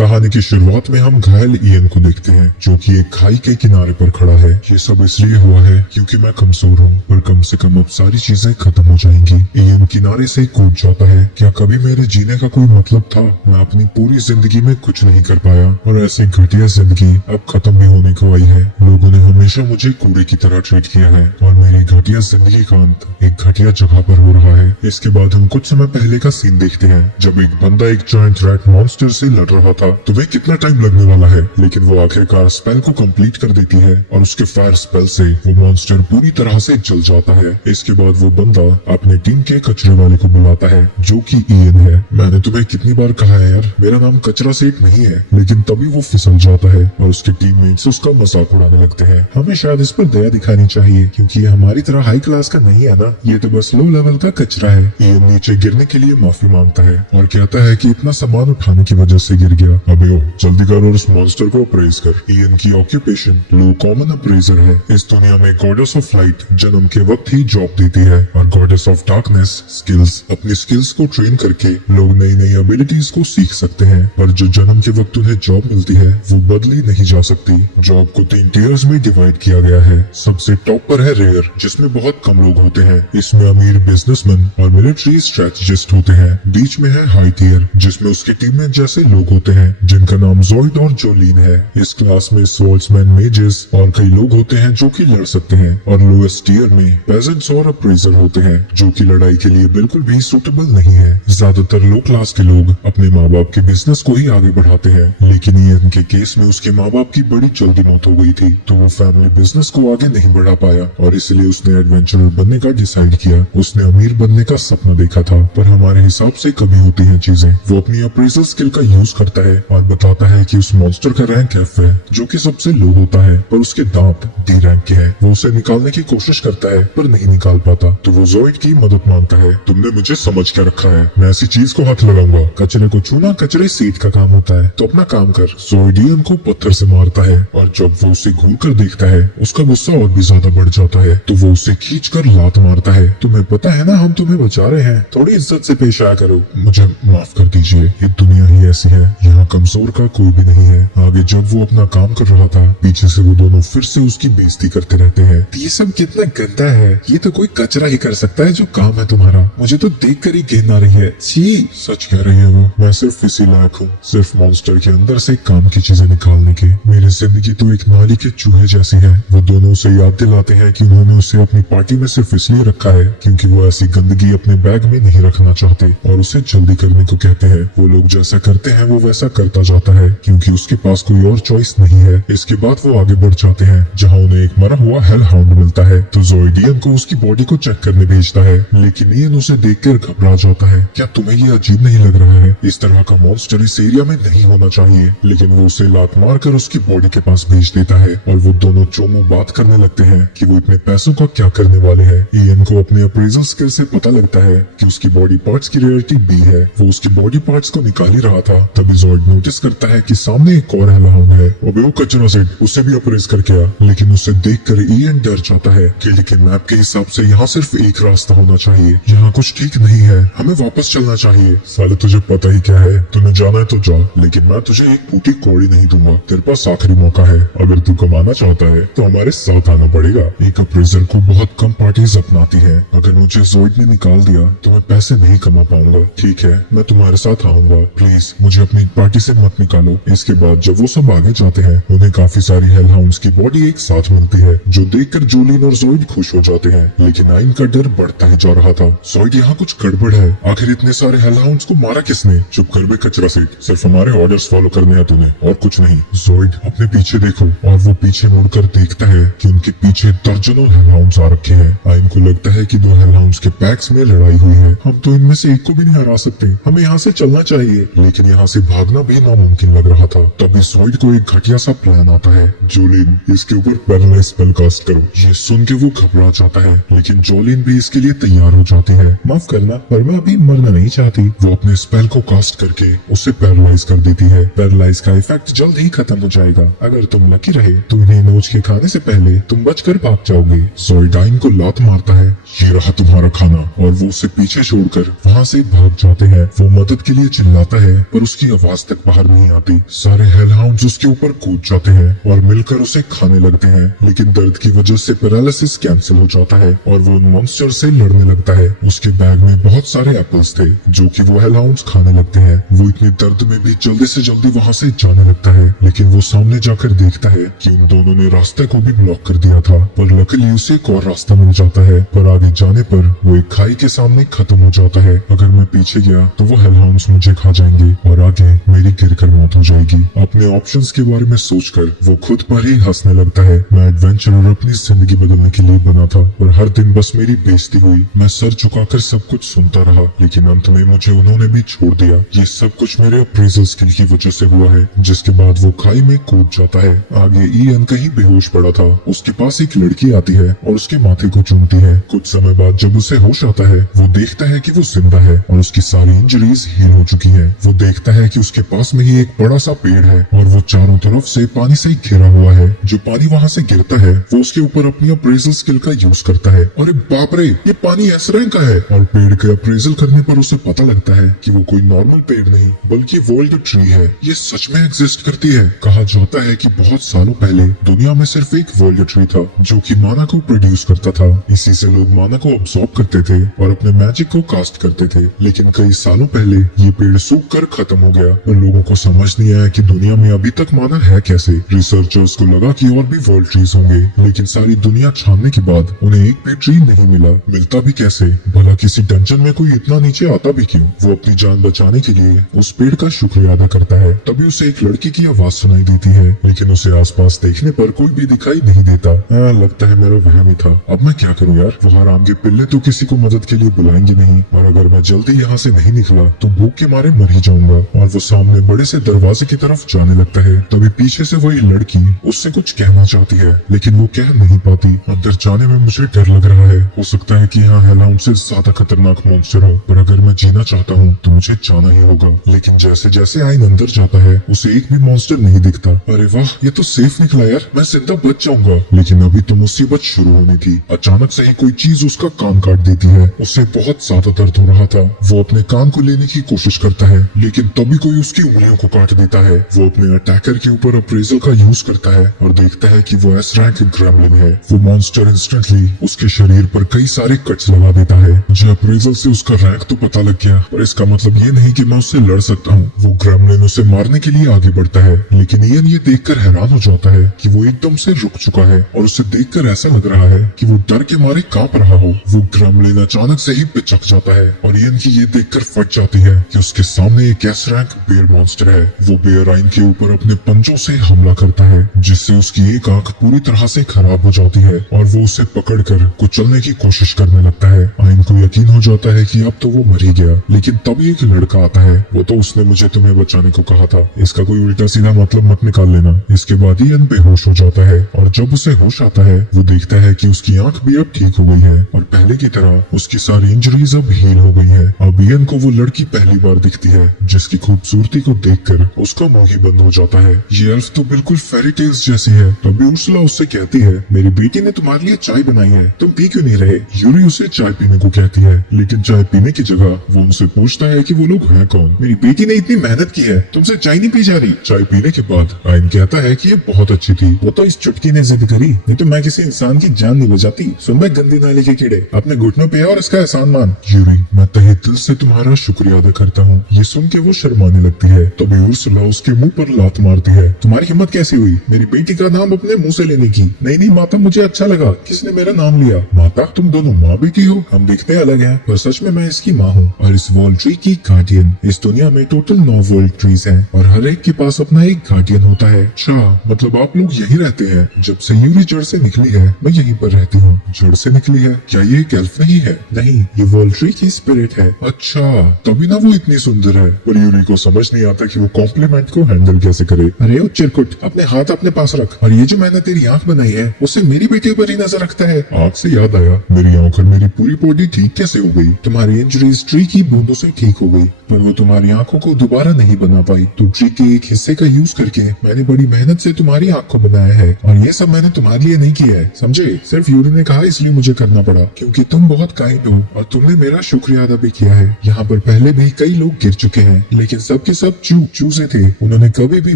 कहानी की शुरुआत में हम घायल इयन को देखते हैं जो कि एक खाई के किनारे पर खड़ा है। ये सब इसलिए हुआ है क्योंकि मैं कमजोर हूँ, पर कम से कम अब सारी चीजें खत्म हो जाएंगी। इयन किनारे से कूद जाता है। क्या कभी मेरे जीने का कोई मतलब था? मैं अपनी पूरी जिंदगी में कुछ नहीं कर पाया और ऐसी घटिया जिंदगी अब खत्म भी होने को आई है। लोगों ने हमेशा मुझे कूड़े की तरह ट्रीट किया है और मेरी घटिया जिंदगी का अंत एक घटिया जगह पर हो रहा है। इसके बाद हम कुछ समय पहले का सीन देखते हैं जब एक बंदा एक जॉइंट रैट मॉन्स्टर से लड़ रहा था। तुम्हें कितना टाइम लगने वाला है, लेकिन वो आखिरकार स्पेल को कंप्लीट कर देती है और उसके फायर स्पेल से वो मॉन्स्टर पूरी तरह से जल जाता है। इसके बाद वो बंदा अपने टीम के कचरे वाले को बुलाता है जो कि इयन है। मैंने तुम्हें कितनी बार कहा है यार, मेरा नाम कचरा सेठ नहीं है। लेकिन तभी वो फिसल जाता है और उसके टीममेट्स उसका मजाक उड़ाने लगते हैं। हमें शायद इस पर दया दिखानी चाहिए क्योंकि ये हमारी तरह हाई क्लास का नहीं है ना, ये तो बस लो लेवल का कचरा है। इयन नीचे गिरने के लिए माफी मांगता है और कहता है कि इतना सामान उठाने की वजह से गिर गया। अबे ओ जल्दी कर और उस मॉन्स्टर को अप्रेज कर। इयन की ऑक्यूपेशन लो कॉमन अप्रेजर है। इस दुनिया में गॉडेस ऑफ लाइट जन्म के वक्त ही जॉब देती है और गॉडेस ऑफ डार्कनेस स्किल्स। अपनी स्किल्स को ट्रेन करके लोग नई नई एबिलिटीज को सीख सकते हैं, पर जो जन्म के वक्त उन्हें जॉब मिलती है वो बदली नहीं जा सकती। जॉब को 3 टियर्स में डिवाइड किया गया है। सबसे टॉप पर है रेयर, जिसमें बहुत कम लोग होते हैं। इसमें अमीर बिजनेसमैन और मिलिट्री स्ट्रेटेजिस्ट होते हैं। बीच में है हाई टियर, जिसमें उसकी टीम में जैसे लोग होते हैं जिनका नाम ज़ॉइड और जोलीन है। इस क्लास में सोल्समैन, मेजेस और कई लोग होते हैं जो कि लड़ सकते हैं। और लोएस्ट टियर में पेजेंट्स और अप्रेजर होते हैं जो कि लड़ाई के लिए बिल्कुल भी सूटेबल नहीं है। ज्यादातर लो क्लास के लोग अपने माँ बाप के बिजनेस को ही आगे बढ़ाते हैं, लेकिन इयन के केस में उसके माँ बाप की बड़ी जल्दी मौत हो गई थी, तो वो फैमिली बिजनेस को आगे नहीं बढ़ा पाया और इसलिए उसने एडवेंचरर बनने का डिसाइड किया। उसने अमीर बनने का सपना देखा था, पर हमारे हिसाब से कभी होती हैं चीजें। वो अपनी अप्रेजल स्किल का यूज करता है और बताता है कि उस मॉन्स्टर का रैंक एफ है जो कि सबसे लो होता है, पर उसके दांत डी रैंक के हैं। वो उसे निकालने की कोशिश करता है पर नहीं निकाल पाता, तो वो ज़ॉइड की मदद मांगता है। तुमने मुझे समझ के रखा है, मैं ऐसी चीज को हाथ लगाऊंगा। कचरे को छूना कचरे सेठ का काम होता है, तो अपना काम कर। ज़ॉइड इयन को पत्थर से मारता है और जब वो उसे घूम कर देखता है उसका गुस्सा और भी ज्यादा बढ़ जाता है, तो वो उसे खींच कर लात मारता है। तुम्हें पता है ना हम तुम्हें बचा रहे हैं, थोड़ी इज्जत से पेश आया करो। मुझे माफ कर दीजिए, ये दुनिया ही ऐसी है, यहाँ कमजोर का कोई भी नहीं है। आगे जब वो अपना काम कर रहा था, पीछे से वो दोनों फिर से उसकी बेइज्जती करते रहते हैं। ये सब कितना गंदा है, ये तो कोई कचरा ही कर सकता है जो काम है तुम्हारा। मुझे तो देख कर ही घिन आ रही है। छी, सच कह रही है वो। मैं सिर्फ इसी लायक हूँ, सिर्फ मॉन्स्टर के अंदर से काम की चीजें निकालने के। मेरी जिंदगी तो एक नाली के चूहे जैसी है। वो दोनों उसे याद दिलाते हैं कि उन्होंने उसे अपनी पार्टी में सिर्फ इसलिए रखा है क्योंकि वो ऐसी गंदगी अपने बैग में नहीं रखना चाहते और उसे जल्दी करने को कहते हैं। वो लोग जैसा करते हैं वो वैसा करता जाता है क्योंकि उसके पास कोई और चॉइस नहीं है। इसके बाद वो आगे बढ़ जाते हैं जहाँ उन्हें एक मरा हुआ हेल हाउंड मिलता है, तो ज़ॉइड इयन को उसकी बॉडी को चेक करने भेजता है, लेकिन इयन उसे देखकर घबरा जाता है। क्या तुम्हें ये अजीब नहीं लग रहा है? इस तरह का मॉन्स्टर इस एरिया में नहीं होना चाहिए। लेकिन वो उसे लात मार कर उसकी बॉडी के पास भेज देता है और वो दोनों चोमू बात करने लगते हैं कि वो इतने पैसों का क्या करने वाले हैं। इयन को अपने अप्रेजल स्किल से पता लगता है कि उसकी बॉडी पार्ट्स की रेयरिटी बी है। वो उसकी बॉडी पार्ट्स को निकाल ही रहा था, तभी ज़ॉइड नोटिस करता है कि सामने एक और हेलहाउंड है। अबे वो कचरा सेठ, उसे भी अप्रेज करके आ। लेकिन उसे देखकर इयन डर जाता है कि लेकिन मैप के हिसाब से यहाँ सिर्फ एक रास्ता होना चाहिए, यहाँ कुछ ठीक नहीं है, हमें वापस चलना चाहिए। साले तुझे पता ही क्या है, तूने जाना है तो जा, लेकिन मैं तुझे एक फूटी कौड़ी नहीं दूंगा। तेरे पास आखिरी मौका है, अगर तू कमाना चाहता है तो हमारे साथ आना पड़ेगा। एक अप्रेजर को बहुत कम पार्टीज अपनाती है। अगर मुझे ज़ॉइड ने निकाल दिया तो मैं पैसे नहीं कमा पाऊंगा। ठीक है, मैं तुम्हारे साथ आऊंगा, प्लीज मुझे अपनी पार्टी से मत निकालो। इसके बाद जब वो सब आगे जाते हैं उन्हें काफी सारी हेलहाउंड्स की बॉडी एक साथ मिलती है, जो देखकर जोलिन और ज़ॉइड खुश हो जाते हैं। लेकिन आइन का डर बढ़ता ही जा रहा था। ज़ॉइड, यहाँ कुछ गड़बड़ है, आखिर इतने सारे हेलहाउंड्स को मारा किसने? चुप कर बे कचरा सेठ, सिर्फ हमारे ऑर्डर्स फॉलो करने हैं तूने, और कुछ नहीं। ज़ॉइड, अपने पीछे देखो। और वो पीछे मुड़कर देखता है कि उनके पीछे दर्जनों हेलहाउंड्स आ रखे हैं। आइन को लगता है कि 2 हेलहाउंड्स के पैक्स में लड़ाई हुई है। हम तो इनमें से एक को भी नहीं हरा सकते, हमें यहाँ से चलना चाहिए। लेकिन यहाँ से भागना भी नामुमकिन लग रहा था। तभी ज़ॉइड को एक घटिया सा प्लान आता है। जोलिन, इसके ऊपर पैरालाइज स्पेल कास्ट करो। ये सुन के वो घबरा जाता है, लेकिन जोलिन भी इसके लिए तैयार हो जाती है। माफ करना, पर मैं अभी मरना नहीं चाहती। वो अपने स्पेल को कास्ट करके उसे पैरालाइज कर देती है। पैरालाइज का इफेक्ट जल्द ही खत्म हो जाएगा। अगर तुम लकी रहे तो इन्हें नोच के खाने से पहले तुम बचकर भाग जाओगे। ज़ॉइड आइन को लात मारता है, ये रहा तुम्हारा खाना, और वो उसे पीछे छोड़कर वहाँ से भाग जाते हैं। वो मदद के लिए चिल्लाता है पर उसकी आवाज तक बाहर नहीं आती। सारे हेलहाउंड्स उसके ऊपर कूद जाते हैं और मिलकर उसे खाने लगते हैं, लेकिन दर्द की वजह से पैरालिसिस कैंसिल हो जाता है और वो उन मॉन्स्टर से लड़ने लगता है। उसके बैग में बहुत सारे एप्पल्स थे जो कि वो हेलहाउंड्स खाने लगते हैं। वो इतनी दर्द में भी जल्दी से जल्दी वहाँ से जाने लगता है, लेकिन वो सामने जाकर देखता है कि उन दोनों ने रास्ते को भी ब्लॉक कर दिया था, पर लकीली उसे एक और रास्ता मिल जाता है। पर आगे जाने पर वो एक खाई के सामने खत्म हो जाता है। अगर मैं पीछे गया तो वो हेलहाउंड्स मुझे खा जाएंगे और आगे मेरी गिरकर मौत हो जाएगी। अपने ऑप्शंस के बारे में सोचकर वो खुद पर ही हंसने लगता है। मैं एडवेंचर और अपनी जिंदगी बदलने के लिए बना था और हर दिन बस मेरी बेइज्जती हुई। मैं सर झुकाकर सब कुछ सुनता रहा, लेकिन अंत में मुझे उन्होंने भी छोड़ दिया। ये सब कुछ मेरे अप्रेजल स्किल की वजह से हुआ है। जिसके बाद वो खाई में कूद जाता है। आगे इयन कहीं बेहोश पड़ा था। उसके पास एक लड़की आती है और उसके माथे को चूमती है। कुछ समय बाद जब उसे होश आता है, वो देखता है कि वो जिंदा है और उसकी सारी इंजरीज हील हो चुकी है। वो देखता है कि उसके पास में ही एक बड़ा सा पेड़ है और वो चारों तरफ से पानी से घिरा हुआ है। जो पानी वहाँ से गिरता है वो उसके ऊपर अपनी अप्रेजल स्किल का यूज करता है। अरे बाप रे, ये पानी एस रैंक का है। और पेड़ के अप्रेजल करने पर उसे पता लगता है कि वो कोई नॉर्मल पेड़ नहीं बल्कि वर्ल्ड ट्री है। ये सच में एग्जिस्ट करती है। कहा जाता है कि बहुत सालों पहले दुनिया में सिर्फ एक वर्ल्ड ट्री था जो कि माना को प्रोड्यूस करता था। इसी से लोग माना को अब्सॉर्ब करते थे और अपने मैजिक को कास्ट करते थे। लेकिन कई सालों पहले ये पेड़ सूख कर खत्म हो गया और लोगों को समझ नहीं आया कि दुनिया में अभी तक माना है कैसे। रिसर्चर्स को लगा कि और भी वर्ल्ड ट्रीज होंगे, लेकिन सारी दुनिया छानने के बाद उन्हें एक भी ट्री नहीं मिला। मिलता भी कैसे? भला किसी डंजन में कोई इतना नीचे आता भी क्यों? वो अपनी जान बचाने के लिए उस पेड़ का शुक्रिया अदा करता है। तभी उसे एक लड़की की आवाज सुनाई देती है, लेकिन उसे आसपास देखने पर कोई भी दिखाई नहीं देता। लगता है मेरा वहम ही था। अब मैं क्या करूं यार? वो हराम के पिल्ले तो किसी को मदद के लिए बुलाएंगे नहीं, और अगर मैं जल्दी यहाँ से नहीं निकला तो भूख के मारे मर ही जाऊंगा। और वो सामने बड़े से दरवाजे की तरफ जाने लगता है। तभी पीछे से वही लड़की उससे कुछ कहना चाहती है, लेकिन वो कह नहीं पाती। अंदर जाने में मुझे डर लग रहा है। हो सकता है कि यहाँ हेलाउंड से ज्यादा खतरनाक मॉन्स्टर हो, पर अगर मैं जीना चाहता हूँ तो मुझे जाना ही होगा। लेकिन जैसे जैसे आइन अंदर जाता है उसे एक भी मॉन्स्टर नहीं दिखता। अरे वाह, ये तो सेफ निकला यार, मैं जिंदा बच जाऊंगा। लेकिन अभी तो मुसीबत शुरू होनी थी। अचानक से ही कोई चीज उसका कान काट देती है। उसे बहुत ज्यादा दर्द हो रहा था। वो अपने कान को लेने की कोशिश करता है, लेकिन तभी कोई उसकी उंगलियों को काट देता है। वो अपने अटैकर के ऊपर अप्रेजल का यूज करता है और देखता है कि वो एस रैंक ग्रेमलिन है। वो मॉन्स्टर इंस्टेंटली उसके शरीर पर कई सारे कट्स लगा देता है। मुझे अप्रेजल से उसका रैंक तो पता लग गया, पर इसका मतलब ये नहीं कि मैं उससे लड़ सकता हूँ। वो ग्रेमलिन उसे मारने के लिए आगे बढ़ता है, लेकिन इयन ये देखकर हैरान हो जाता है कि वो एकदम से रुक चुका है और उसे देखकर ऐसा लग रहा है कि वो डर के मारे कांप रहा हो। वो ग्रेमलिन अचानक से ही पिचक जाता है और इयन की ये देखकर फट जाती है कि उसके सामने एक एस रैंक बेयर मॉन्स्टर है। वो बेयर आइन के ऊपर अपने पंजों से हमला करता है, जिससे उसकी एक आंख पूरी तरह से खराब हो जाती है और वो उसे पकड़कर कुचलने की कोशिश करने लगता है। आइन को यकीन हो जाता है कि अब तो वो मर ही गया, लेकिन तभी एक लड़का आता है। वो तो उसने मुझे तुम्हें बचाने को कहा था। इसका कोई उल्टा सीधा मतलब मत निकाल लेना। इसके बाद इयन बेहोश हो जाता है और जब उसे होश आता है वो देखता है कि उसकी आंख भी अब ठीक हो गई है और पहले की तरह उसकी सारी इंजरीज अब हील हो गई है। अब इयन को वो लड़की पहली बार दिखती है, जिसकी खूबसूरती को देखकर उसका मुंह ही बंद हो जाता है। ये एल्फ तो बिल्कुल फेरी टेल्स जैसी है। तभी उर्सुला उससे कहती है, मेरी बेटी ने तुम्हारे लिए चाय बनाई है, तुम पी क्यों नहीं रहे? यूरी उसे चाय पीने को कहती है, लेकिन चाय पीने की जगह वो उनसे पूछता है कि वो लोग हैं कौन। मेरी बेटी ने इतनी मेहनत की है, तुमसे चाय नहीं पी जा रही? चाय पीने के बाद आइन कहता है कि ये बहुत अच्छी थी। वो तो इस चुटकी ने जिद करी, नहीं तो मैं किसी इंसान की जान नहीं बचाती। सुन बे गंदी नाली के कीड़े, अपने घुटनों पे और इसका एहसान मान। यूरी, मैं तहे दिल से तुम्हारा शुक्रिया अदा करता हूँ। ये सुन के वो शर्माने लगती है। तभी उर्सुला उसके मुंह पर लात मारती है। तुम्हारी हिम्मत कैसी हुई मेरी बेटी का नाम अपने मुंह से लेने की? नहीं नहीं माता, मुझे अच्छा लगा किसने मेरा नाम लिया। माता, तुम दोनों माँ बेटी हो, हम दिखते अलग हैं, पर सच में मैं इसकी माँ हूँ और इस वर्ल्ड ट्री की गार्डियन। इस दुनिया में टोटल 9 वर्ल्ड ट्रीज हैं और हर एक के पास अपना एक गार्डियन होता है। अच्छा, मतलब आप लोग यही रहते हैं? जब से यूरी जड़ से निकली है मैं यहीं पर रहती हूँ। जड़ से निकली है? क्या ये एक एल्फ नहीं है? नहीं, ये वर्ल्ड ट्री की स्पिरिट है। अच्छा, तभी ना वो इतनी सुंदर है। पर यूरी को समझ नहीं आता कि वो कॉम्प्लीमेंट को हैंडल कैसे करे। अरे ओ चिरकुट, अपने हाथ अपने पास रख, और ये जो मैंने तेरी आंख बनाई है उससे मेरी बेटी पर ही नजर रखता है। आंख से याद आया, मेरी आंख और मेरी पूरी बॉडी ठीक कैसे हो गई? तुम्हारी इंजरीज ट्री की बूंदों से ठीक हो गई, पर वो तुम्हारी आंखों को दोबारा नहीं बना पाई। तो ट्री के एक हिस्से का यूज करके मैंने बड़ी मेहनत से तुम्हारी आंख को बनाया है, और ये सब मैंने तुम्हारे लिए नहीं किया है, समझे? सिर्फ यूरी ने कहा इसलिए मुझे करना पड़ा, क्योंकि तुम बहुत काइंड हो और तुमने मेरा शुक्रिया अदा भी किया है। यहाँ पर पहले भी कई लोग गिर चुके हैं, लेकिन सब के सब चू चू यूजे थे उन्होंने कभी भी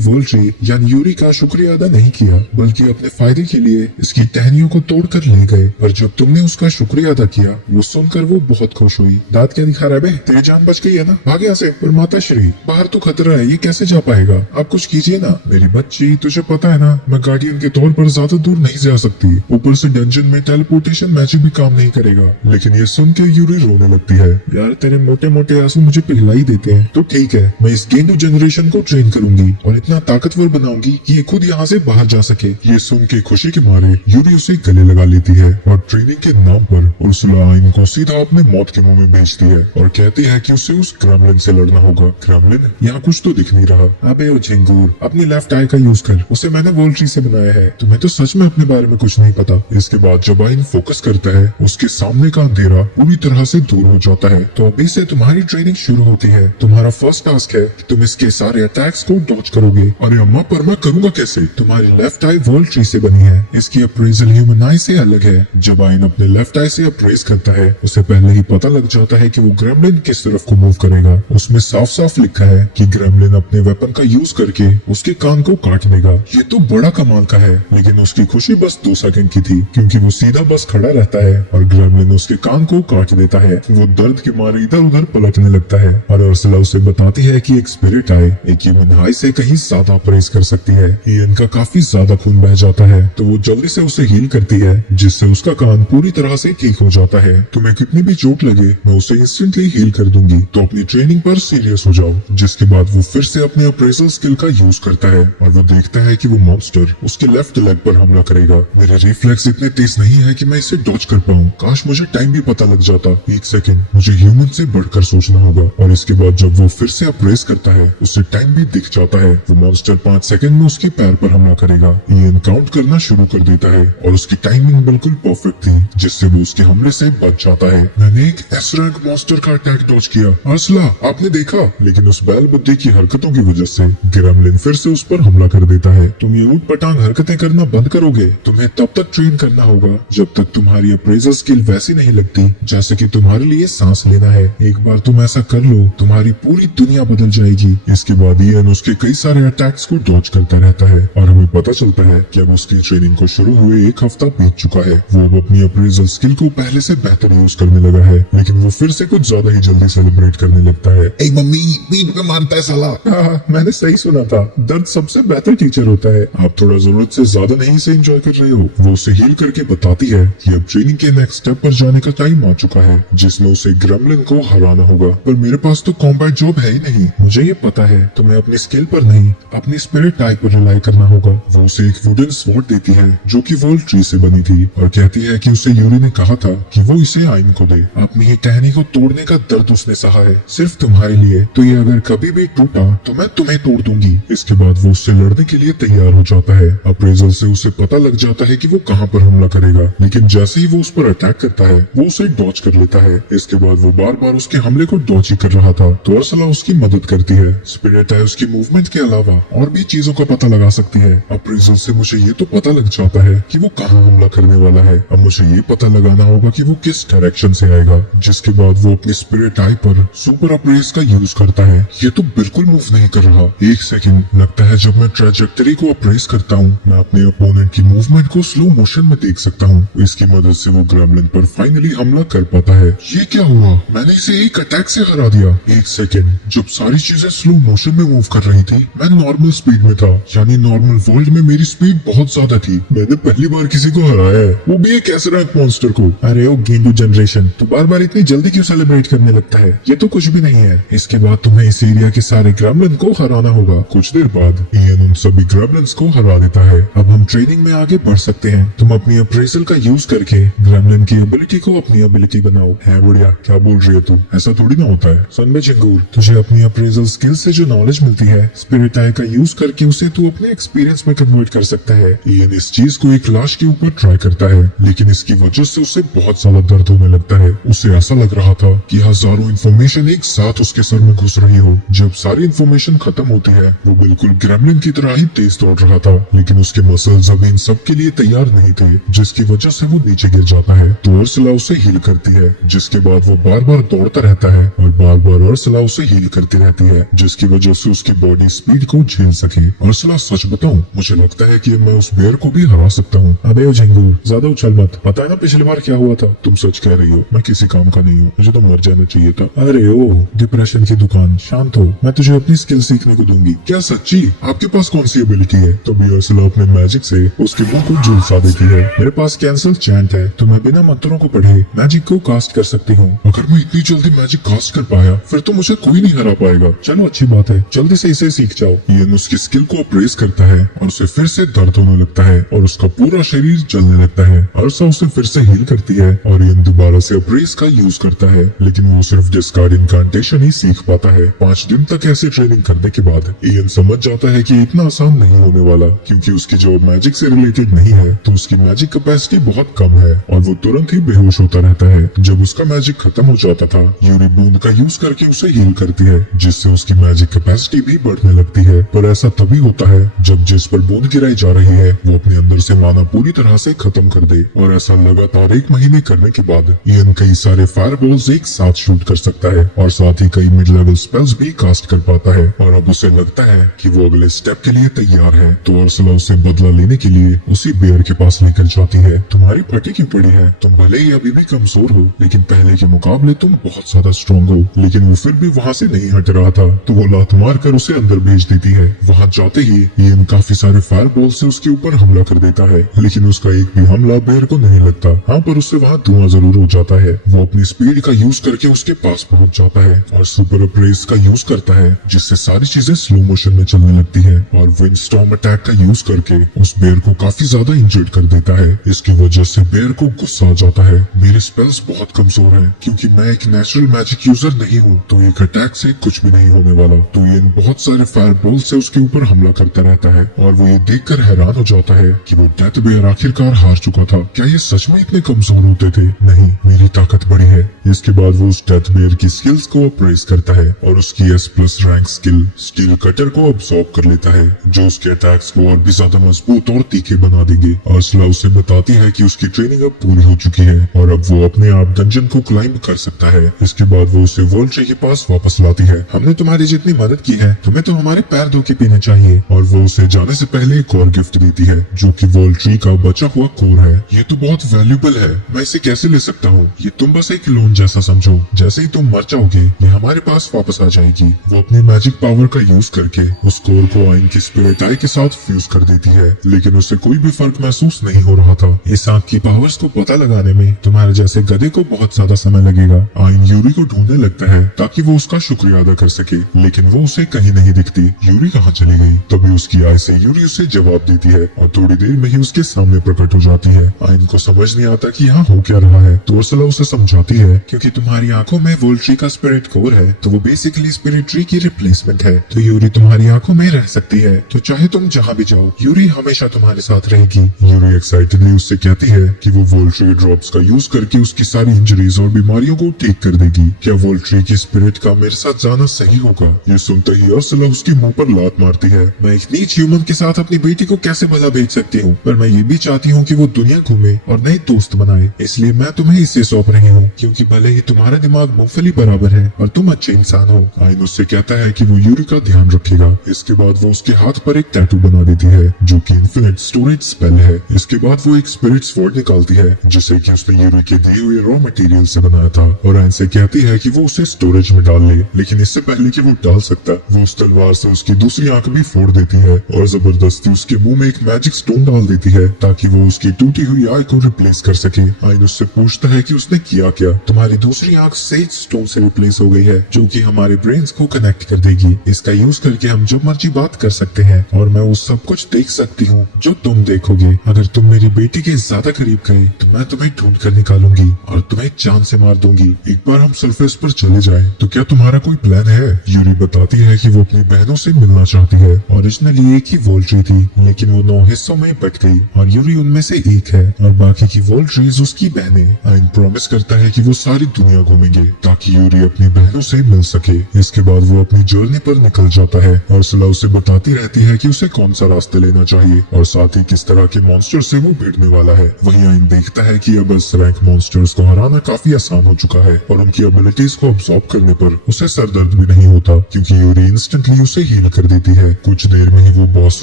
वर्ल्ड ट्री यानी यूरी का शुक्रिया अदा नहीं किया, बल्कि अपने फायदे के लिए इसकी टहनियों को तोड़कर ले गए। पर जब तुमने उसका शुक्रिया अदा किया वो सुनकर वो बहुत खुश हुई। दांत क्या दिखा रहा है बे? तेरी जान बच गई है ना? भाग यहाँ से। पर माता श्री, बाहर तो खतरा है, ये कैसे जा पाएगा? आप कुछ कीजिए ना। मेरी बच्ची, तुझे पता है ना मैं गार्डियन के तौर पर ज्यादा दूर नहीं जा सकती, ऊपर से डंजन में टेलीपोर्टेशन मैजिक भी काम नहीं करेगा। लेकिन ये सुन के यूरी रोने लगती है। यार तेरे मोटे मोटे आंसू मुझे पिघला ही देते हैं। तो ठीक है, मैं इस गेंडू जनरेशन को ट्रेन करूंगी और इतना ताकतवर बनाऊंगी कि ये खुद यहाँ से बाहर जा सके। ये सुन के खुशी के मारे यूरी उसे गले लगा लेती है और ट्रेनिंग के नाम पर उर्सुला आइन को सीधा अपने मौत के मुंह में भेजती है और कहती है कि उसे उस ग्रेमलिन से लड़ना होगा। ग्रेमलिन? यहाँ कुछ तो दिख नहीं रहा। अबे ओ झिंगूर, अपनी लेफ्ट आई का यूज कर, उसे मैंने वर्ल्ड ट्री से बनाया है। तुम्हें तो सच में अपने बारे में कुछ नहीं पता। इसके बाद जब आइन फोकस करता है उसके सामने का अंधेरा पूरी तरह से दूर हो जाता है। तो अभी से तुम्हारी ट्रेनिंग शुरू होती है। तुम्हारा फर्स्ट टास्क है कि तुम इसके सारे अटैक्स को डॉज करोगे। अरे अम्मा, पर मैं करूंगा कैसे? तुम्हारी लेफ्ट आई वर्ल्ड ट्री से बनी है, इसकी अप्रेजल ह्यूमन आई से अलग है। जब आइन अपने लेफ्ट आई से अप्रेज करता है उसे पहले ही पता लग जाता है कि वो ग्रेमलिन किस तरफ को मूव करेगा। उसमें साफ साफ लिखा है कि ग्रेमलिन अपने वेपन का यूज करके उसके कान को काट देगा। ये तो बड़ा कमाल का है, लेकिन उसकी खुशी बस 2 सेकंड की थी, क्योंकि वो सीधा बस खड़ा रहता है और ग्रेमलिन उसके कान को काट देता है। वो दर्द के मारे इधर उधर पलटने लगता है और उर्सुला उसे बताती है कि एक स्पिरिट आई एक ह्यूमन आई से कहीं ज्यादा परहेज कर सकती है। इयन का काफी ज्यादा खून बह जाता है तो वो जल्दी से उसे हील करती है, जिससे उसका कान पूरी तरह से ठीक हो जाता है। तुम्हें कितनी भी चोट लगे मैं उसे इंस्टेंटली हील कर दूंगी, तो अपनी ट्रेनिंग पर सीरियस हो जाओ। जिसके बाद वो फिर से अपने अप्रेजल स्किल का यूज करता है और वो देखता है कि वो मॉन्स्टर उसके लेफ्ट लेग पर हमला करेगा। मेरे रिफ्लेक्स इतने तेज नहीं है कि मैं इसे डॉज कर पाऊँ। काश मुझे टाइम भी पता लग जाता। 1 सेकंड, मुझे ह्यूमन से बढ़कर सोचना होगा। और इसके बाद जब वो फिर से अप्रेस करता है उससे टाइम भी दिख जाता है। वो मॉन्स्टर 5 सेकंड में उसके पैर पर हमला करेगा। इयन काउंट करना शुरू कर देता है और उसकी टाइमिंग बिल्कुल परफेक्ट थी, जिससे वो उसके हमले से बच जाता है। मैंने एक एस रैंक मॉन्स्टर का अटैक डॉज किया। उर्सुला, आपने देखा? लेकिन उस बैल बुद्धि की हरकतों की वजह से ग्रेमलिन फिर से उस पर हमला कर देता है। तुम ये ऊट पटांग हरकतें करना बंद करोगे? तुम्हें तब तक ट्रेन करना होगा जब तक तुम्हारी अप्रेजल स्किल वैसी नहीं लगती जैसे कि तुम्हारे लिए सांस लेना है। एक बार तुम ऐसा कर लो तुम्हारी पूरी दुनिया बदल जाएगी। इसके बाद इयन उसके कई सारे अटैक्स को डॉज करता रहता है और हमें पता चलता है कि अब उसकी ट्रेनिंग को शुरू हुए 1 हफ्ता बीत चुका है। वो अब अपनी अप्रेजल स्किल को पहले से बेहतर यूज करने लगा है, लेकिन वो फिर से कुछ ज्यादा ही जल्दी सेलिब्रेट करने लगता है। ए मम्मी, पीठ पे मारता है साला। हाँ, मैंने सही सुना था। दर्द सबसे बेहतर टीचर होता है। आप थोड़ा जरूरत से ज्यादा नहीं इसे एंजॉय कर रहे हो। वो उसे हील करके बताती है कि अब ट्रेनिंग के नेक्स्ट स्टेप पर जाने का टाइम आ चुका है, जिसमें उसे ग्रेमलिन को हराना होगा। पर मेरे पास तो कॉम्बैट जॉब है ही नहीं। मुझे ये पता है, तुम्हें अपनी स्किल पर नहीं अपनी स्पिरिट टाइप पर रिलाई करना होगा। वो उसे एक वुडन स्वॉर्ड देती है जो कि वर्ल्ड ट्री से बनी थी और कहती है कि उसे यूरी ने कहा था कि वो इसे आइन को दे। अपनी ही टहनी को तोड़ने का दर्द उसने सहा है सिर्फ तुम्हारे लिए, तो ये अगर कभी भी टूटा तो मैं तुम्हें तोड़ दूंगी। इसके बाद वो उससे लड़ने के लिए तैयार हो जाता है। अप्रेजल से उसे पता लग जाता है कि वो कहाँ पर हमला करेगा, लेकिन जैसे ही वो उस पर अटैक करता है वो उसे डॉज कर लेता है। इसके बाद वो बार बार उसके हमले को डॉज ही कर रहा था, तो उर्सुला उसकी मदद करती है। स्पिरिट है उसकी मूवमेंट के अलावा और भी चीजों का पता लगा सकती है। अप्रेजल से मुझे ये तो पता लग जाता है कि वो कहाँ हमला करने वाला है। अब मुझे ये पता लगाना होगा कि वो किस डायरेक्शन से आएगा। जिसके बाद वो अपनी स्पिरिट आई पर सुपर अप्रेज का यूज करता है। ये तो बिल्कुल मूव नहीं कर रहा। 1 सेकंड, लगता है जब मैं ट्रेजेक्टरी को अप्रेज करता हूँ मैं अपने अपोनेंट की मूवमेंट को स्लो मोशन में देख सकता हूँ। इसकी मदद से वो ग्रेमलिन पर फाइनली हमला कर पाता है। ये क्या हुआ? मैंने इसे एक अटैक से हरा दिया। 1 सेकंड, जब सारी चीजें स्लो मोशन में मूव कर रही थी मैं नॉर्मल स्पीड में था, यानी नॉर्मल वर्ल्ड में मेरी स्पीड बहुत ज्यादा थी। मैंने पहली बार किसी को हराया है, वो भी एक ऐसे रैंक मॉन्स्टर को। अरे ओ गेंडू जनरेशन, तू बार बार इतनी जल्दी क्यों सेलिब्रेट करने लगता है? ये तो कुछ भी नहीं है। इसके बाद तुम्हें इस एरिया के सारे ग्रेमलिन को हराना होगा। कुछ देर बाद इयन उन सभी ग्रेमलिन्स को हरा देता है। अब हम ट्रेनिंग में आगे बढ़ सकते हैं। तुम अपनी अप्रेजल का यूज करके ग्रेमलिन की एबिलिटी को अपनी एबिलिटी बनाओ। है बढ़िया, क्या बोल रही है तू? ऐसा थोड़ी ना होता है। सुन बे चिंगूर, तुझे अपनी अप्रेजल स्किल से जो नॉलेज मिलती है स्पिरिट आई का यूज करके उसे तू अपने एक्सपीरियंस में कन्वर्ट कर सकता है। इयन इस चीज को एक लाश के ऊपर ट्राई करता है, लेकिन इसकी वजह से उसे बहुत ज्यादा दर्द होने लगता है। उसे ऐसा लग रहा था कि हजारों इंफॉर्मेशन एक साथ उसके सर में घुस रही हो। जब सारी इंफॉर्मेशन खत्म होती है वो बिल्कुल ग्रेमलिन की तरह ही तेज दौड़ रहा था, लेकिन उसके मसल्स अभी इन सब के लिए तैयार नहीं थे, जिसकी वजह से वो नीचे गिर जाता है। तो उर्सुला उसे हील करती है, जिसके बाद वो बार बार दौड़ता रहता है और बार बार उर्सुला उसे हील करती रहती है, जिसकी वजह वजह से उसकी बॉडी स्पीड को झेल सके। अर्सला सच बताऊं, मुझे लगता है कि मैं उस बेयर को भी हरा सकता हूँ। अबे ओ झंगूर, ज्यादा उछल मत। पता है ना पिछली बार क्या हुआ था? तुम सच कह रही हो, मैं किसी काम का नहीं हूँ, मुझे तो मर जाना चाहिए था। अरे ओ डिप्रेशन की दुकान, शांत हो, मैं तुझे अपनी स्किल सीखने को दूंगी। क्या सच्ची? आपके पास कौन सी एबिलिटी है? तभी अर्सला अपने मैजिक से उसके मुंह को झुलसा देती है। मेरे पास कैंसल चैंट है, तो मैं बिना मंत्रों को पढ़े मैजिक को कास्ट कर सकती हूँ। अगर मैं इतनी जल्दी मैजिक कास्ट कर पाया, फिर तो मुझे कोई नहीं हरा पाएगा। चलो अच्छी बात है, जल्दी से इसे सीख जाओ। इयन उसकी स्किल को अप्रेस करता है और उसे फिर से दर्द होने लगता है और उसका पूरा शरीर जलने लगता है। अर्सा उसे फिर से हील करती है और इयन दोबारा से अप्रेस का यूज करता है, लेकिन वो सिर्फ डिस्कार्ड इनकांटेशन ही सीख पाता है। 5 दिन तक ऐसी ट्रेनिंग करने के बाद इयन समझ जाता है कि इतना आसान नहीं होने वाला, क्योंकि उसकी जो मैजिक से रिलेटेड नहीं है, तो उसकी मैजिक कैपेसिटी बहुत कम है और वो तुरंत ही बेहोश होता रहता है। जब उसका मैजिक खत्म हो जाता था, यूरी बूंद का यूज करके उसे हील करती है, जिससे उसकी मैजिक कैपेसिटी भी बढ़ने लगती है। पर ऐसा तभी होता है जब जिस पर बूंद गिराई जा रही है वो अपने अंदर से माना पूरी तरह से खत्म कर दे, और ऐसा लगातार 1 महीने करने के बाद इयन कई सारे फायरबॉल्स एक साथ शूट कर सकता है और साथ ही कई मिड लेवल स्पेल्स भी कास्ट कर पाता है। और अब उसे लगता है कि वो अगले स्टेप के लिए तैयार है, तो अर्सला उसे बदला लेने के लिए उसी बेयर के पास लेकर जाती है। तुम्हारी फटी क्यों पड़ी है? तुम भले ही अभी भी कमजोर हो, लेकिन पहले के मुकाबले तुम बहुत ज्यादा स्ट्रॉन्ग हो। लेकिन वो फिर भी वहाँ से नहीं हट रहा था, तो वो लात मार कर उसे अंदर भेज देती है। वहाँ जाते ही इयन काफी सारे फायरबॉल से उसके ऊपर हमला कर देता है, लेकिन उसका एक भी हमला बेयर को नहीं लगता। हाँ, पर उससे वहाँ धुआं जरूर हो जाता है। वो अपनी स्पीड का यूज करके उसके पास पहुँच जाता है और सुपर अप्रेस का यूज करता है, जिससे सारी चीजें स्लो मोशन में चलने लगती है, और विंड स्टॉर्म अटैक का यूज करके उस बेयर को काफी ज्यादा इंजर्ड कर देता है। इसकी वजह से बेयर को गुस्सा आ जाता है। मेरे स्पेल्स बहुत कमजोर हैं, क्योंकि मैं एक नेचुरल मैजिक यूजर नहीं हूँ, तो एक अटैक से कुछ भी नहीं होने वाला। तो ये बहुत सारे फायरबॉल से उसके ऊपर हमला करता रहता है, और वो ये देखकर हैरान हो जाता है कि वो डेथ बेयर आखिरकार हार चुका था। क्या ये सच में इतने कमजोर होते थे? नहीं, मेरी ताकत बड़ी है। इसके बाद वो उस डेथ बेयर की स्किल्स को अप्रेस करता है और उसकी S+ rank skill steel cutter को अब्सॉर्ब कर लेता है, जो उसके अटैक्स को और भी ज्यादा मजबूत और तीखे बना देंगे। अर्सला उसे बताती है कि उसकी ट्रेनिंग अब पूरी हो चुकी है और अब वो अपने आप डंजन को क्लाइंब कर सकता है। इसके बाद वो उसे वोल्ट्री के पास वापस लाती है। हमने तुम्हारी जितनी मदद की है, तुम्हें तो हमारे पैर धो के पीने चाहिए। और वो उसे जाने से पहले एक और गिफ्ट देती है, जो कि वोल्ट्री का बचा हुआ कोर है। ये तो बहुत वैल्यूबल है, मैं इसे कैसे ले सकता हूँ? ये तुम बस एक लोन जैसा समझो, जैसे ही तुम मर जाओगे ये हमारे पास वापस आ जाएगी। वो अपनी मैजिक पावर का यूज करके उस कोर को आइन की स्पिरिट आई के साथ फ्यूज कर देती है, लेकिन उसे कोई भी फर्क महसूस नहीं हो रहा था। इस आग की पावर्स को पता लगाने में तुम्हारे जैसे गधे को बहुत ज्यादा समय लगेगा। आइन यूरी को ढूंढने लगता है ताकि वो उसका शुक्रिया अदा कर सके, लेकिन वो उसे कहीं नहीं दिखती। यूरी कहाँ चली गई? तभी उसकी आई से यूरी उसे जवाब देती है और थोड़ी देर में ही उसके सामने प्रकट हो जाती है। आइन को समझ नहीं आता कि यहाँ हो क्या रहा है, तो अर्सला उसे समझाती है क्योंकि तुम्हारी आंखों में वोल्ट्री का स्पिरिट कोर है, तो वो बेसिकली स्पिरिट ट्री की रिप्लेसमेंट है। तो यूरी तुम्हारी आंखों में रह सकती है, तो चाहे तुम जहाँ भी जाओ यूरी हमेशा तुम्हारे साथ रहेगी। यूरी एक्साइटेडली उससे कहती है कि वो वोल्ट्री ड्रॉप्स का यूज करके उसकी सारी इंजरीज और बीमारियों को ठीक कर देगी। क्या वोल्ट्री की स्पिरिट का मेरे साथ जाना सही होगा? ये सुनते ही अर्सला उसके मुंह पर लात मारती है। मैं एक नीच ह्यूमन के साथ अपनी बेटी को कैसे मजा भेज सकती हूँ, पर मैं ये भी चाहती हूँ कि वो दुनिया घूमे और नए दोस्त बनाए, इसलिए मैं तुम्हें इसे सौंप रही हूँ, क्योंकि भले ही तुम्हारा दिमाग मूंगफली बराबर है और तुम अच्छे इंसान हो। आइन उससे कहता है कि वो यूरी का ध्यान रखेगा। इसके बाद वो उसके हाथ पर एक टैटू बना देती है, जो कि इन्फिनिट स्टोरेज स्पेल है। इसके बाद वो एक स्पिरिट स्वॉर्ड निकालती है, जिसे कि उसने यूरी के दिए हुए रॉ मटेरियल से बनाया था, और आइन से कहती है कि वो उसे स्टोरेज में डाल ले, लेकिन इससे पहले कि वो डाल सकता, वो उस तलवार से उसकी दूसरी आंख भी फोड़ देती है और जबरदस्ती उसके मुंह में एक मैजिक स्टोन डाल देती है, ताकि वो उसकी टूटी हुई आई को रिप्लेस कर सके। आइन उससे पूछता है कि उसने किया क्या। तुम्हारी दूसरी आंख सेज स्टोन से रिप्लेस हो गई है, जो कि हमारे ब्रेन्स को कनेक्ट कर देगी। इसका यूज करके हम जब मर्जी बात कर सकते हैं, और मैं वो सब कुछ देख सकती हूँ जो तुम देखोगे। अगर तुम मेरी बेटी के ज्यादा करीब गए तो मैं तुम्हें ढूंढ कर निकालूंगी और तुम्हें जान से मार दूंगी। एक बार हम सरफेस पर चले जाएं, तो क्या तुम्हारा कोई प्लान है? यूरी बताती है कि वो अपनी बहनों से मिलना चाहती है। ओरिजिनली एक ही वोल्ट्री थी, लेकिन वो 9 हिस्सों में बट गई और यूरी उनमें से एक है, और बाकी की वोल्ट्रीज उसकी बहनें। आइन प्रॉमिस करता है कि वो सारी दुनिया घूमेंगे ताकि यूरी अपनी बहनों से मिल सके। इसके बाद वो अपनी जर्नी पर निकल जाता है और अर्सला उसे बताती रहती है कि उसे कौन सा रास्ता लेना चाहिए और साथ ही किस तरह के मॉन्स्टर से वो भिड़ने वाला है। वहीं आइन देखता है कि अब इस रैंक मॉन्स्टर्स को हराना काफी आसान हो चुका है और उनकी एबिलिटीज को अब्सॉर्ब करने पर उसे सर दर्द भी नहीं होता, क्योंकि क्योंकि यूरी इंस्टेंटली उसे हील कर देती है। कुछ देर में ही वो बॉस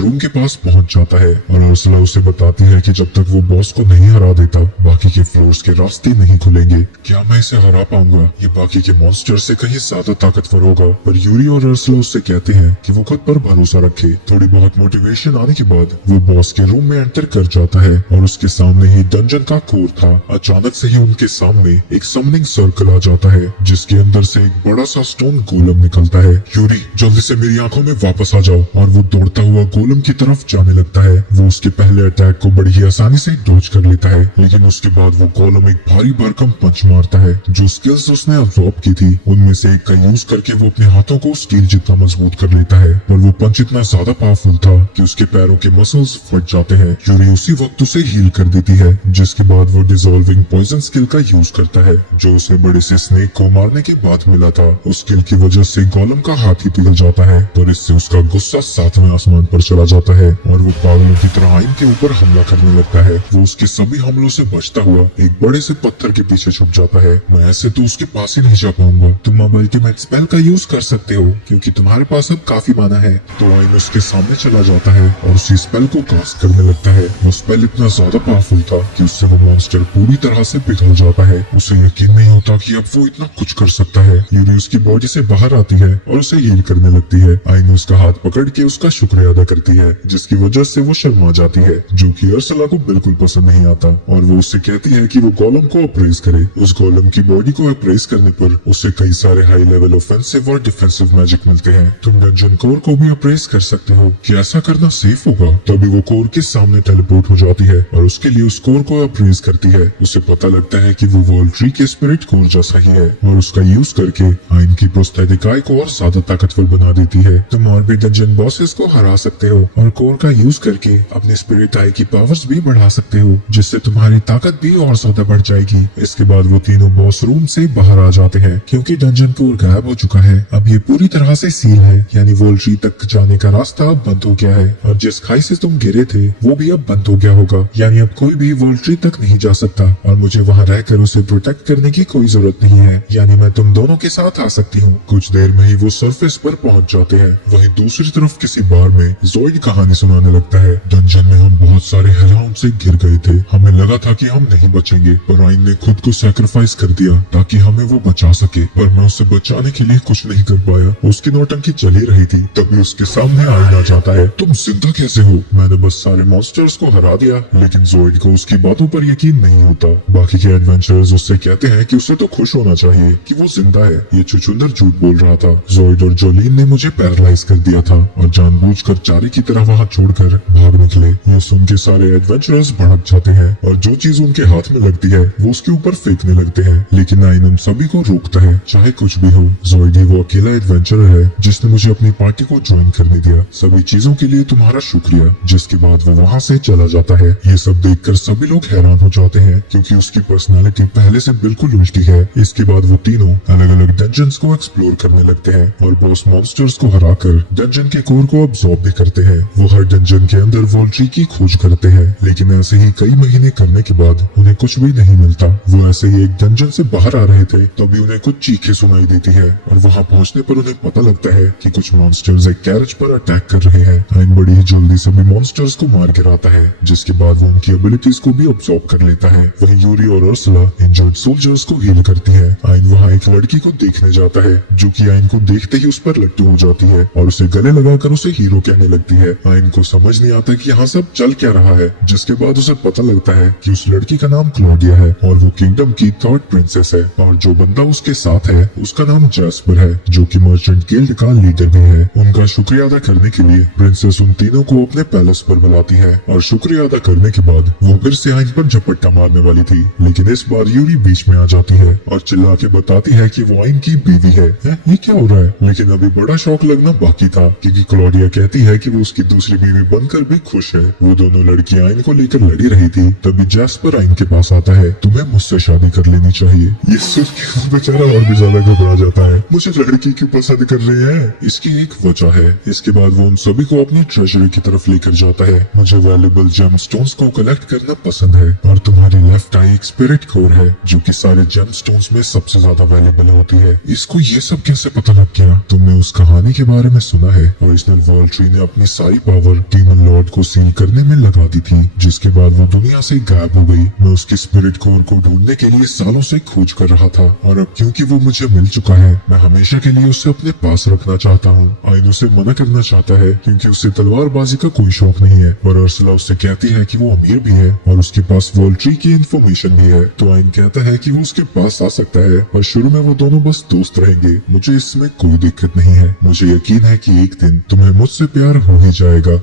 रूम के पास पहुंच जाता है और उर्सुला उसे बताती है कि जब तक वो बॉस को नहीं हरा देता बाकी के फ्लोर्स के रास्ते नहीं खुलेंगे। क्या मैं इसे हरा पाऊंगा? ये बाकी के मॉन्स्टर से कहीं ज्यादा ताकतवर होगा। पर यूरी और उर्सुला उससे कहते हैं कि वो खुद पर भरोसा रखे। थोड़ी बहुत मोटिवेशन आने के बाद वो बॉस के रूम में एंटर कर जाता है और उसके सामने ही डंजन का कोर था। अचानक से ही उनके सामने एक समनिंग सर्कल आ जाता है जिसके अंदर से एक बड़ा सा स्टोन गोलम निकलता है। यूरी जल्दी से मेरी आंखों में वापस आ जाओ। और वो दौड़ता हुआ गोलम की तरफ जाने लगता है। वो उसके पहले अटैक को बड़ी ही आसानी से डॉज कर लेता है, लेकिन उसके बाद वो गोलम एक भारी भरकम पंच मारता है। जो स्किल्स उसने अब्सॉर्ब की थी उनमें से एक का यूज करके वो अपने हाथों को स्टील जितना मजबूत कर लेता है। पर वो पंच इतना ज्यादा पावरफुल था कि उसके पैरों के मसल्स फट जाते हैं। यूरी उसी वक्त उसे हील कर देती है, जिसके बाद वो डिसॉल्विंग पॉइजन स्किल का यूज करता है जो उसे बड़े से स्नेक को मारने के बाद मिला था। उस स्किल की वजह से गोलम का हाथ ही पिघल जाता है, पर इससे उसका गुस्सा सातवें आसमान पर चला जाता है और वो पागलों की तरह आइन के ऊपर हमला करने लगता है। वो उसके सभी हमलों से बचता हुआ एक बड़े से पत्थर के पीछे छुप जाता है। मैं ऐसे तो उसके पास ही नहीं जा पाऊंगा। तुम अब अल्टीमेट स्पेल का यूज कर सकते हो क्योंकि तुम्हारे पास अब काफी माना है। तो आइन उसके सामने चला जाता है और उसी स्पेल को कास्ट करने लगता है। वो स्पेल इतना ज्यादा पावरफुल था कि उससे वो मॉन्स्टर पूरी तरह से पिघल जाता है। उसे यकीन नहीं होता कि अब वो इतना कुछ कर सकता है। यूरी उसकी बॉडी से बाहर आती है और उसे हील करने लगती है। आइन उसका हाथ पकड़ के उसका शुक्रिया अदा करती है, जिसकी वजह से वो शर्मा जाती है, जो कि उर्सुला को बिल्कुल पसंद नहीं आता। और वो उससे कहती है कि वो गोलम को अप्रेस करे। उस गोलम की बॉडी को अप्रेस करने पर उसे कई सारे हाई लेवल ऑफेंसिव और डिफेंसिव मैजिक मिलते हैं। तुम डंजन कोर को भी अप्रेस कर सकते हो। क्या ऐसा करना सेफ होगा? तभी वो कोर के सामने टेलीपोर्ट हो जाती है और उसके लिए उस कोर को अप्रेस करती है। उसे पता लगता है कि वो वर्ल्ड ट्री के स्पिरिट कोर जैसा ही है और उसका यूज करके आइन की प्रोस्थेटिक आई को और ज्यादा ताकतवर बना देती है। तुम और भी डंजन बॉसेस को हरा सकते हो और कोर का यूज करके अपने स्पिरिट आई की पावर्स भी बढ़ा सकते हो, जिससे तुम्हारी ताकत भी और ज्यादा बढ़ जाएगी। इसके बाद वो तीनों बॉस रूम से बाहर आ जाते हैं क्योंकि डंजन कोर गायब हो चुका है। अब ये पूरी तरह से सील है, यानी वर्ल्ड ट्री तक जाने का रास्ता अब बंद हो गया है और जिस खाई से तुम गिरे थे वो भी अब बंद हो गया होगा। यानी अब कोई भी वर्ल्ड ट्री तक नहीं जा सकता और मुझे वहाँ रहकर उसे प्रोटेक्ट करने की कोई जरूरत नहीं है। यानी मैं तुम दोनों के साथ आ सकती हूँ। कुछ देर में ही वो सरफेस पर पहुंच जाते हैं। वहीं दूसरी तरफ किसी बार में ज़ोइड कहानी सुनाने लगता है। डंजन में हम बहुत सारे हेलहाउंड से घिर गए थे। हमें लगा था कि हम नहीं बचेंगे, पर आइन ने खुद को सैक्रिफाइस कर दिया ताकि हमें वो बचा सके। पर मैं उसे बचाने के लिए कुछ नहीं कर पाया। उसकी नौटंकी चल ही रही थी, तभी उसके सामने आइन आ जाता है। तुम जिंदा कैसे हो? मैंने बस सारे मॉन्स्टर्स को हरा दिया। लेकिन ज़ोइड को उसकी बातों पर यकीन नहीं होता। बाकी के एडवेंचरर्स उससे कहते हैं कि उसे तो खुश होना चाहिए कि वो जिंदा है। ये चुचुंदर झूठ बोल रहा था। ज़ोइड और जोलीन ने मुझे पैरालाइज कर दिया था और जानबूझकर चारे की तरह वहाँ छोड़कर भाग निकले। ये सुन के सारे एडवेंचरर्स भड़क जाते हैं और जो चीज उनके हाथ में लगती है वो उसके ऊपर फेंकने लगते हैं। लेकिन आइन उन सभी को रोकता है, चाहे कुछ भी हो। ज़ोइड ही वो अकेला एडवेंचरर है जिसने मुझे अपनी पार्टी को ज्वाइन करने दिया। सभी चीजों के लिए तुम्हारा शुक्रिया। जिसके बाद वो वहाँ से चला जाता है। ये सब देखकर सभी लोग हैरान हो जाते हैं क्योंकि उसकी पर्सनालिटी पहले से बिल्कुल उल्टी है। इसके बाद वो तीनों अलग अलग डंजन्स को एक्सप्लोर करने लगते हैं और बॉस मॉन्स्टर्स को हराकर डंजन के कोर को अब्सॉर्ब भी करते हैं। वो हर डंजन के अंदर वर्ल्ड ट्री की खोज करते हैं, लेकिन ऐसे ही कई महीने करने के बाद उन्हें कुछ भी नहीं मिलता। वो ऐसे ही एक डंजन से बाहर आ रहे थे, तभी उन्हें कुछ चीखें सुनाई देती है और वहाँ पहुँचने पर उन्हें पता लगता है कि कुछ मॉन्स्टर्स एक कैरेज पर अटैक कर रहे हैं। आइन बड़ी ही जल्दी सभी मॉन्स्टर्स को मार गिराता है, जिसके बाद वो उनकी एबिलिटीज को भी अब्सॉर्ब कर लेता है। वहीं यूरी और उर्सुला इंजर्ड सोल्जर्स को हील करती है। आइन वहाँ एक लड़की को देखने जाता है जो कि आइन को देखते ही उस पर लट्टू हो जाती है और उसे गले लगाकर उसे हीरो कहने लगती है। आइन को समझ नहीं आता कि यहाँ सब चल क्या रहा है, जिसके बाद उसे पता लगता है कि उस लड़की का नाम क्लॉडिया है और वो किंगडम की थर्ड प्रिंसेस है और जो बंदा उसके साथ है उसका नाम जैस्पर है, जो कि मर्चेंट गिल्ड का लीडर भी है। उनका शुक्रिया अदा करने के लिए प्रिंसेस उन तीनों को अपने पैलेस पर बुलाती है और शुक्रिया अदा करने के बाद वो फिर से आइन पर झपट्टा मारने वाली थी, लेकिन इस बार यूरी बीच में आ जाती है और चिल्ला के बताती है कि वो आइन की बीवी है। ये क्या हो रहा है? लेकिन अभी बड़ा शौक लगना बाकी था क्योंकि क्लॉडिया कहती है कि वो उसकी दूसरी बीवी बनकर भी खुश है। वो दोनों लड़कियां आइन को लेकर लड़ी रही थी, तभी जैस्पर आइन के पास आता है। तुम्हें मुझसे शादी कर लेनी चाहिए। ये सुन के बेचारा और भी ज्यादा घबरा जाता है। मुझे लड़की क्यों पसंद कर रही है? इसकी एक वजह है। इसके बाद वो उन सभी को अपनी ट्रेजरी की तरफ लेकर जाता है। मुझे वैल्यूएबल जेमस्टोन्स को कलेक्ट करना पसंद है और तुम्हारी लेफ्ट आई एक स्पिरिट कोर है जो कि सारे जेमस्टोन्स में सबसे ज्यादा वैल्यूएबल होती है। इसको ये सब कैसे पता लग गया? क्या तुमने उस कहानी के बारे में सुना है? ओरिजिनल वर्ल्ड ट्री ने अपनी सारी पावर डीमन लॉर्ड को सील करने में लगा दी थी, जिसके बाद वो दुनिया से गायब हो गई। मैं उसके स्पिरिट कोर को ढूंढने के लिए सालों से खोज कर रहा था, और अब क्योंकि वो मुझे मिल चुका है, मैं हमेशा के लिए उसे अपने पास रखना चाहता हूँ। आइन उसे मना करना चाहता है क्योंकि उसे तलवारबाजी का कोई शौक नहीं है, और अर्सला उससे कहती है कि वो अमीर भी है और उसके पास वर्ल्ड ट्री की इंफॉर्मेशन भी है। तो आइन कहता है कि वो उसके पास आ सकता है, और शुरू में वो दोनों बस दोस्त रहेंगे। मुझे इसमें कोई दिक्कत नहीं है। मुझे यकीन है कि एक दिन तुम्हें मुझसे प्यार हो ही जाएगा।